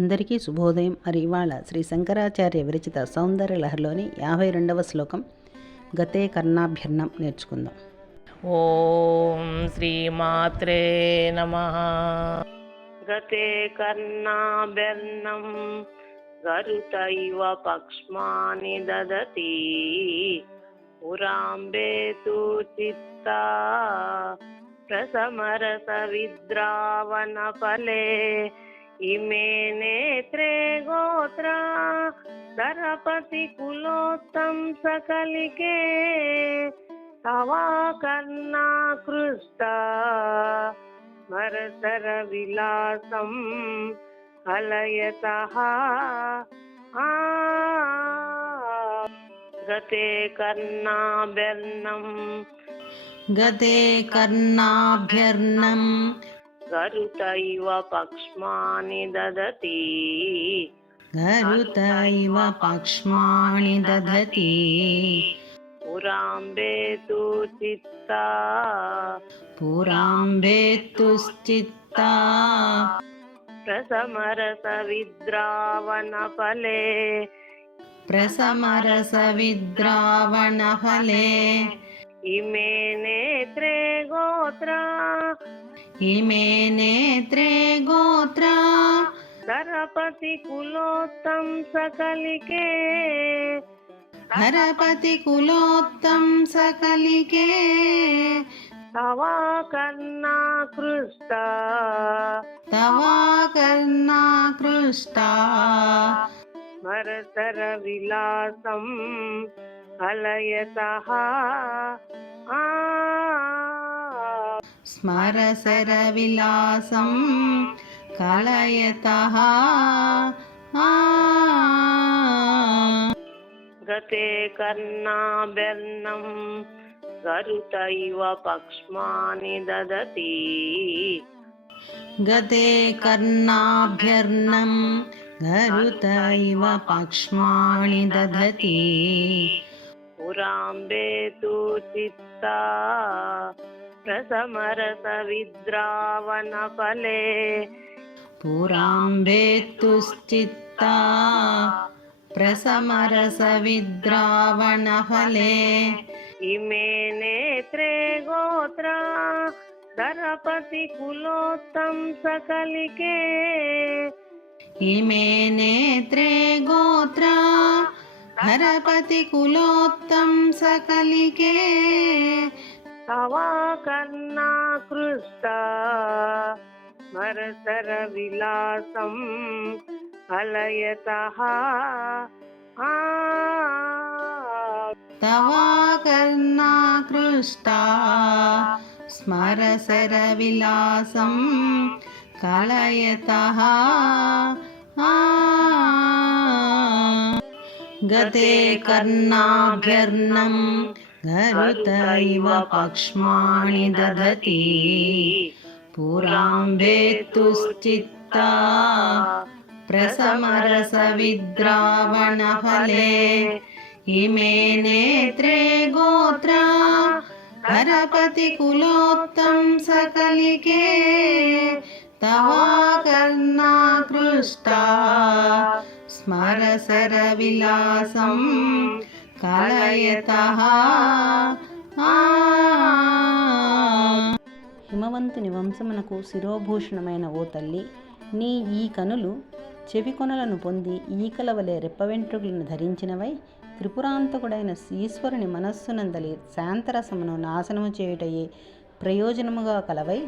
అందరికీ శుభోదయం మరి ఇవాళ శ్రీ శంకరాచార్య విరచిత సౌందర్య లహర్లోని యాభై రెండవ శ్లోకం గతే కర్ణాభ్యర్ణం నేర్చుకుందాం ఓం శ్రీమాత్రే నమ గతే కర్ణాభ్యర్ణం గరుత ఇవ పక్ష్మాని దదతి పురాంబేతు చిత్త ప్రసమరస విద్రావణ ఫలే इमेने गोत्र सरपति कुलोत्तम सकलिके तवा कर्णा कृष्ट मरसर विलासम हलयतः आ गते कर्णा बेर्णम गते कर्णाभ्यर्णम गरुत इव पक्ष्माणि ददति गरुत पक्ष्माणि दधति पुराम्बेतु चित्ता प्रसमरसविद्रावणफले प्रसमरस इमे नेत्रे गोत्रा ಮೇ ನೇತ್ರೇ ಗೋತ್ರ ಕುಲೋತ್ತಮ ಸಕಲಿಕೆ ಕೂಲೋತ್ತೇ ಕರ ಪತಿ ತವ ತವಾ ಕರ್ನಾಕೃಷ್ಟ ಕರ್ನಾಕೃಷ್ಟ ಮರತರ ವಿಲಾಸ ಆ स्मरसरविलासं कलयतः गते ददति गते गरुत गरुतैव पक्ष्माणि दधति पुराम्बे तु चित्ता समरसविद्रावनफले विद्रावन प्रसमरसविद्रावणफले पुराम्बे तु इमे नेत्रे गोत्रा दरपति सकलिके इमे नेत्रे गोत्रा धरपति सकलिके तवा कर्णाकृष्ट स्मरसरविलासं कलयतः तवा कृष्टा स्मरसरविलासं कलयतः गते कर्णाघ्यर्णम् रुत इव पक्ष्माणि ददति पुराम्बे तु स्थिता प्रसमरसविद्रावणफले इमे नेत्रे गोत्रा करपतिकुलोत्तम् सकलिके तवा कर्णाकृष्टा स्मरसरविलासम् కలయతహ హిమవంతుని వంశమునకు శిరోభూషణమైన ఓ తల్లి నీ ఈ కనులు చెవికొనలను పొంది ఈకల వలె రెప్పవెంట్రుగులను ధరించినవై త్రిపురాంతకుడైన ఈశ్వరుని మనస్సునందలి శాంతరసమును నాశనము చేయుటయే ప్రయోజనముగా కలవై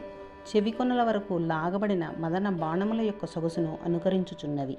చెవికొనల వరకు లాగబడిన మదన బాణముల యొక్క సొగసును అనుకరించుచున్నవి